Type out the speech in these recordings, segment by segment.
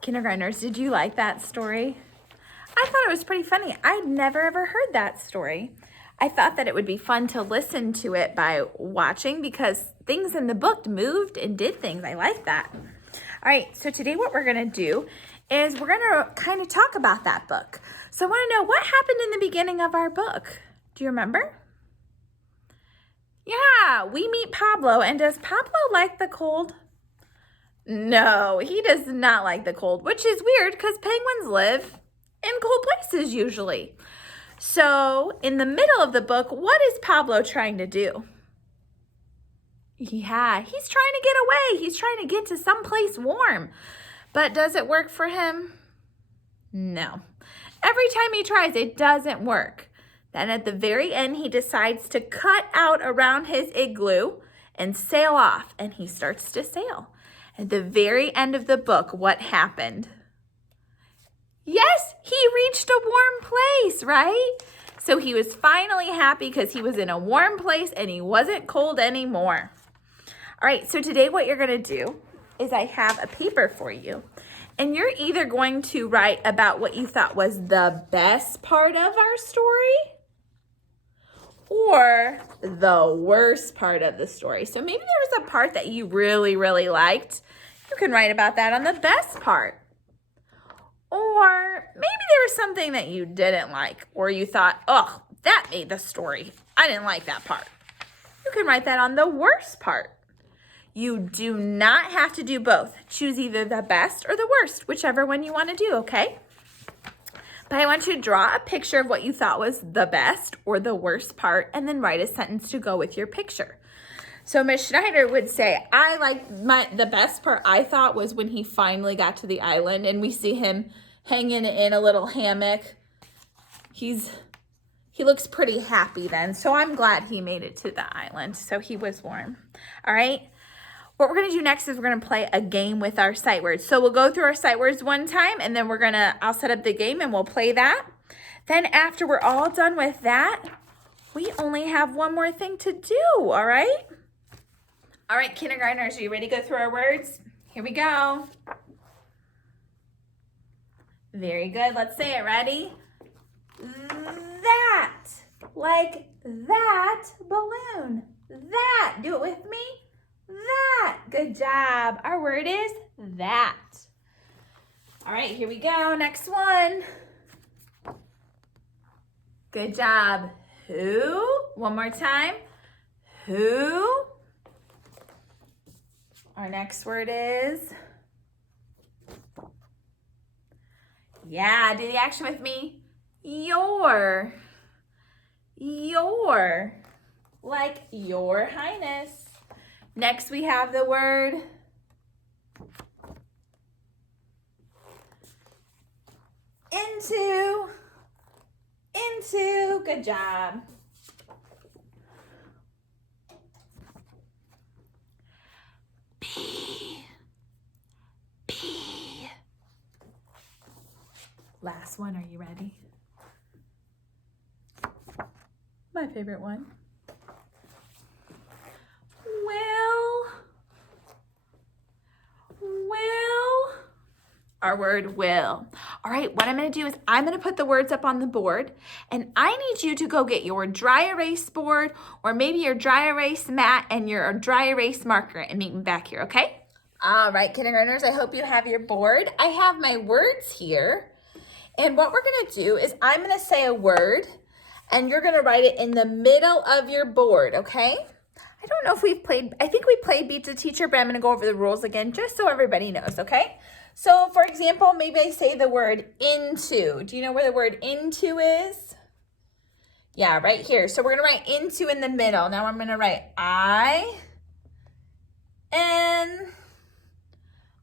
Kindergartners, did you like that story? I thought it was pretty funny. I'd never ever heard that story. I thought that it would be fun to listen to it by watching because things in the book moved and did things. I like that. All right, so today what we're going to do is we're going to kind of talk about that book. So I want to know what happened in the beginning of our book. Do you remember? Yeah, we meet Pablo, and does Pablo like the cold? No, he does not like the cold, which is weird because penguins live in cold places usually. So in the middle of the book, what is Pablo trying to do? Yeah, he's trying to get away. He's trying to get to someplace warm. But does it work for him? No. Every time he tries, it doesn't work. Then at the very end, he decides to cut out around his igloo and sail off, and he starts to sail. At the very end of the book, what happened? Yes, he reached a warm place, right? So he was finally happy because he was in a warm place and he wasn't cold anymore. All right, so today what you're going to do is I have a paper for you. And you're either going to write about what you thought was the best part of our story or the worst part of the story. So maybe there was a part that you really, really liked. You can write about that on the best part. Or maybe there was something that you didn't like, or you thought, oh, that made the story. I didn't like that part. You can write that on the worst part. You do not have to do both. Choose either the best or the worst, whichever one you want to do, okay? But I want you to draw a picture of what you thought was the best or the worst part, and then write a sentence to go with your picture. So Miss Schneider would say, the best part I thought was when he finally got to the island and we see him hanging in a little hammock. He looks pretty happy then. So I'm glad he made it to the island. So he was warm. All right. What we're going to do next is we're going to play a game with our sight words. So we'll go through our sight words one time and then I'll set up the game and we'll play that. Then after we're all done with that, we only have one more thing to do. All right. All right, kindergartners, are you ready to go through our words? Here we go. Very good. Let's say it. Ready? That. Like that balloon. That. Do it with me. That. Good job. Our word is that. All right, here we go. Next one. Good job. Who? One more time. Who? Our next word is, yeah, do the action with me. Your. Your. Like your highness. Next we have the word into. Into. Good job. Last one, are you ready? My favorite one. Will. Our word will. All right, what I'm going to do is I'm going to put the words up on the board, and I need you to go get your dry erase board or maybe your dry erase mat and your dry erase marker and meet me back here, okay? All right, kindergartners, I hope you have your board. I have my words here. And what we're going to do is I'm going to say a word, and you're going to write it in the middle of your board, okay? I don't know if I think we played Beat the Teacher, but I'm going to go over the rules again just so everybody knows, okay? So, for example, maybe I say the word into. Do you know where the word into is? Yeah, right here. So we're going to write into in the middle. Now I'm going to write I-N.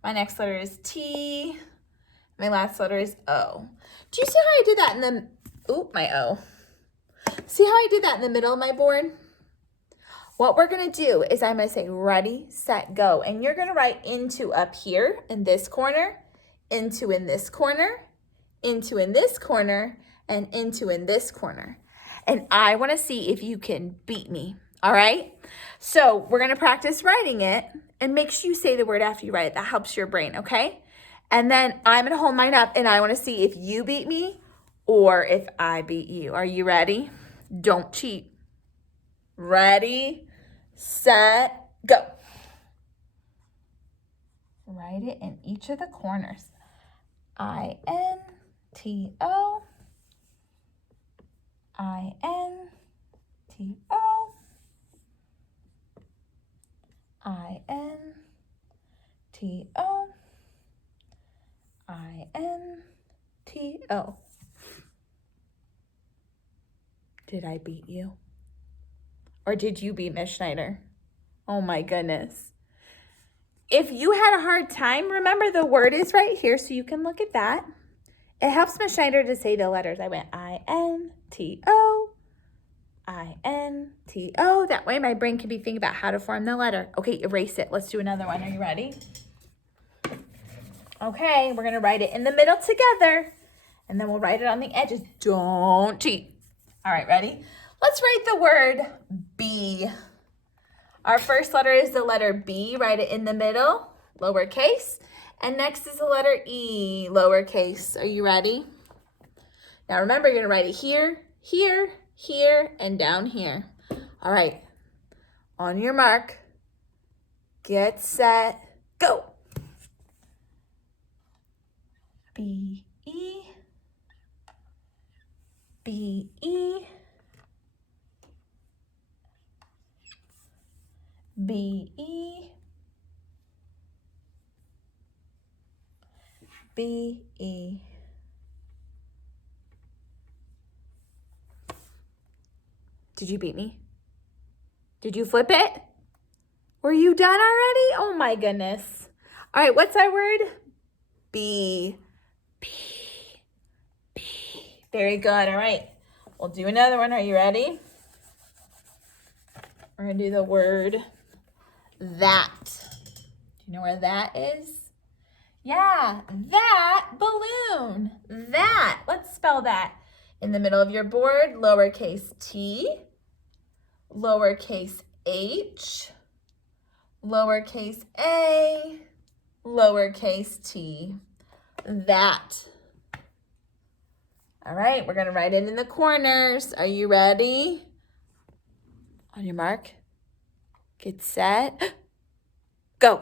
My next letter is T. My last letter is O. Do you see how I did that in my O. See how I did that in the middle of my board? What we're going to do is I'm going to say ready, set, go. And you're going to write into up here in this corner, into in this corner, into in this corner, and into in this corner. And I want to see if you can beat me. All right? So we're going to practice writing it. And make sure you say the word after you write it. That helps your brain, okay? And then I'm going to hold mine up and I want to see if you beat me or if I beat you. Are you ready? Don't cheat. Ready, set, go. Write it in each of the corners. I-N-T-O, I-N-T-O, I-N-T-O, I-N-T-O. Did I beat you? Or did you beat Miss Schneider? Oh my goodness. If you had a hard time, remember the word is right here, so you can look at that. It helps Miss Schneider to say the letters. I went I-N-T-O, I-N-T-O. That way my brain can be thinking about how to form the letter. Okay, erase it. Let's do another one. Are you ready? Okay, we're going to write it in the middle together, and then we'll write it on the edges. Don't cheat. All right, ready? Let's write the word B. Our first letter is the letter B. Write it in the middle, lowercase. And next is the letter E, lowercase. Are you ready? Now remember, you're going to write it here, here, here, and down here. All right. On your mark, get set, go. B-E, B-E, B-E, B-E. Did you beat me? Did you flip it? Were you done already? Oh my goodness. All right, what's our word? B. B. B. Very good. All right. We'll do another one. Are you ready? We're going to do the word that. Do you know where that is? Yeah, that balloon. That. Let's spell that. In the middle of your board, lowercase t, lowercase h, lowercase a, lowercase t. That. All right, we're going to write it in the corners. Are you ready? On your mark, get set, go.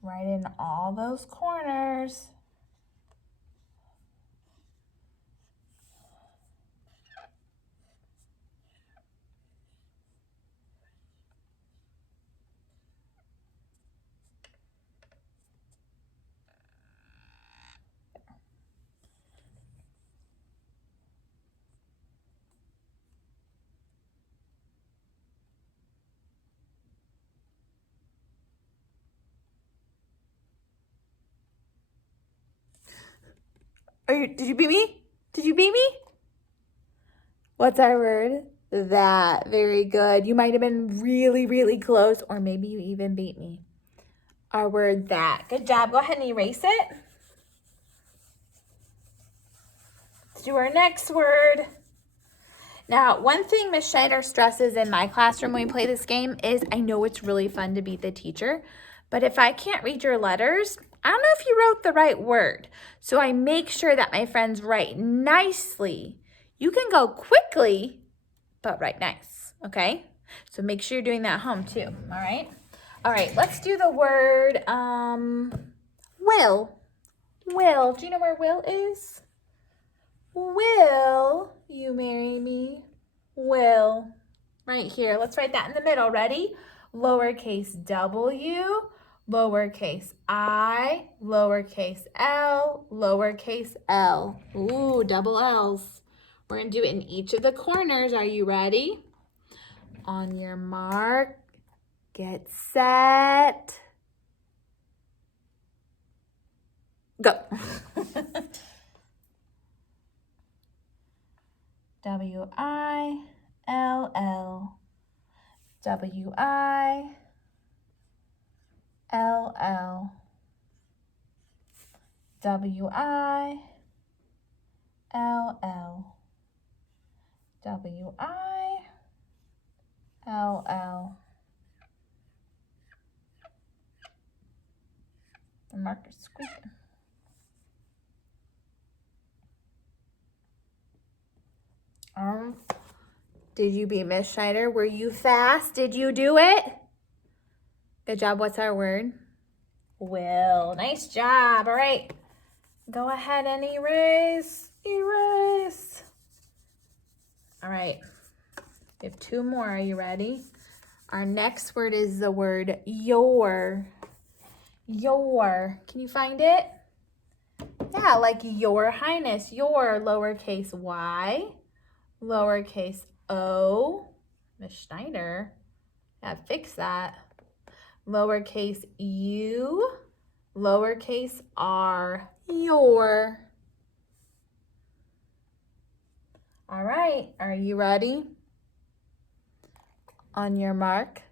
Right in all those corners. Did you beat me? Did you beat me? What's our word? That. Very good. You might have been really, really close, or maybe you even beat me. Our word, that. Good job. Go ahead and erase it. Let's do our next word. Now, one thing Miss Schneider stresses in my classroom when we play this game is I know it's really fun to beat the teacher, but if I can't read your letters, I don't know if you wrote the right word. So I make sure that my friends write nicely. You can go quickly, but write nice, okay? So make sure you're doing that at home too, all right? All right, let's do the word will. Will, do you know where will is? Will you marry me? Will. Right here. Let's write that in the middle. Ready? Lowercase w, lowercase I, lowercase l, lowercase l. Ooh, double L's. We're going to do it in each of the corners. Are you ready? On your mark, get set, go. W-I-L-L. W-I-L-L. W-I-L-L. W-I-L-L. The marker's squeaking. Did you beat Miss Schneider? Were you fast? Did you do it? Good job. What's our word? Will. Nice job. All right. Go ahead and erase. Erase. All right. We have 2 more. Are you ready? Our next word is the word your. Your. Can you find it? Yeah, like your highness. Your, lowercase y, lowercase o. Miss Schneider. Yeah, fix that. Lowercase u, lowercase r. Your. All right, are you ready? On your mark,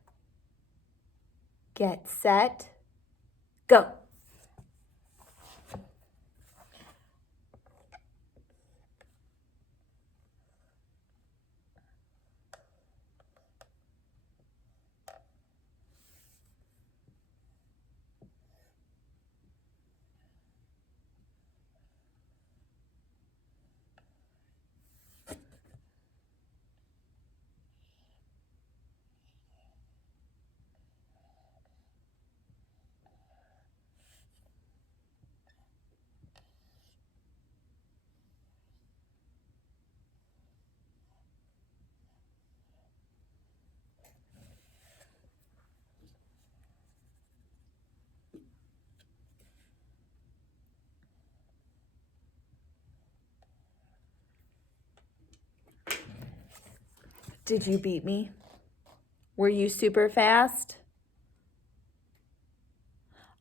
get set, go. Did you beat me? Were you super fast?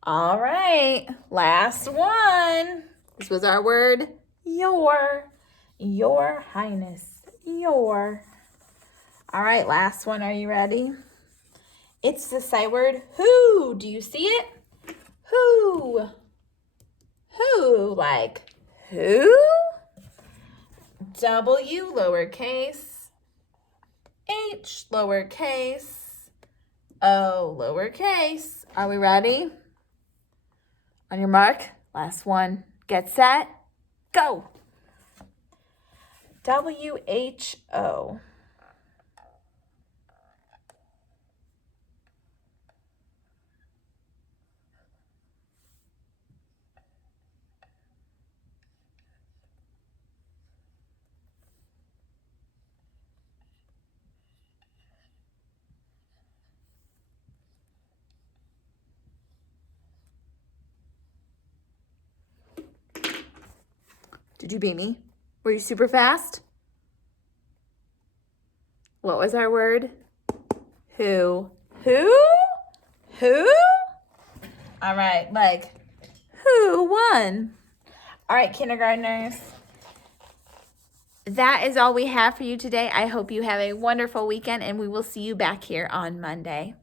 All right, last one. This was our word, your. Your highness, your. All right, last one. Are you ready? It's the sight word who. Do you see it? Who. Who, like who? W, lowercase. H, lowercase. O, lowercase. Are we ready? On your mark, last one. Get set, go. W-H-O. Did you beat me? Were you super fast? What was our word? Who? Who? Who? All right, like, who won? All right, kindergartners. That is all we have for you today. I hope you have a wonderful weekend, and we will see you back here on Monday.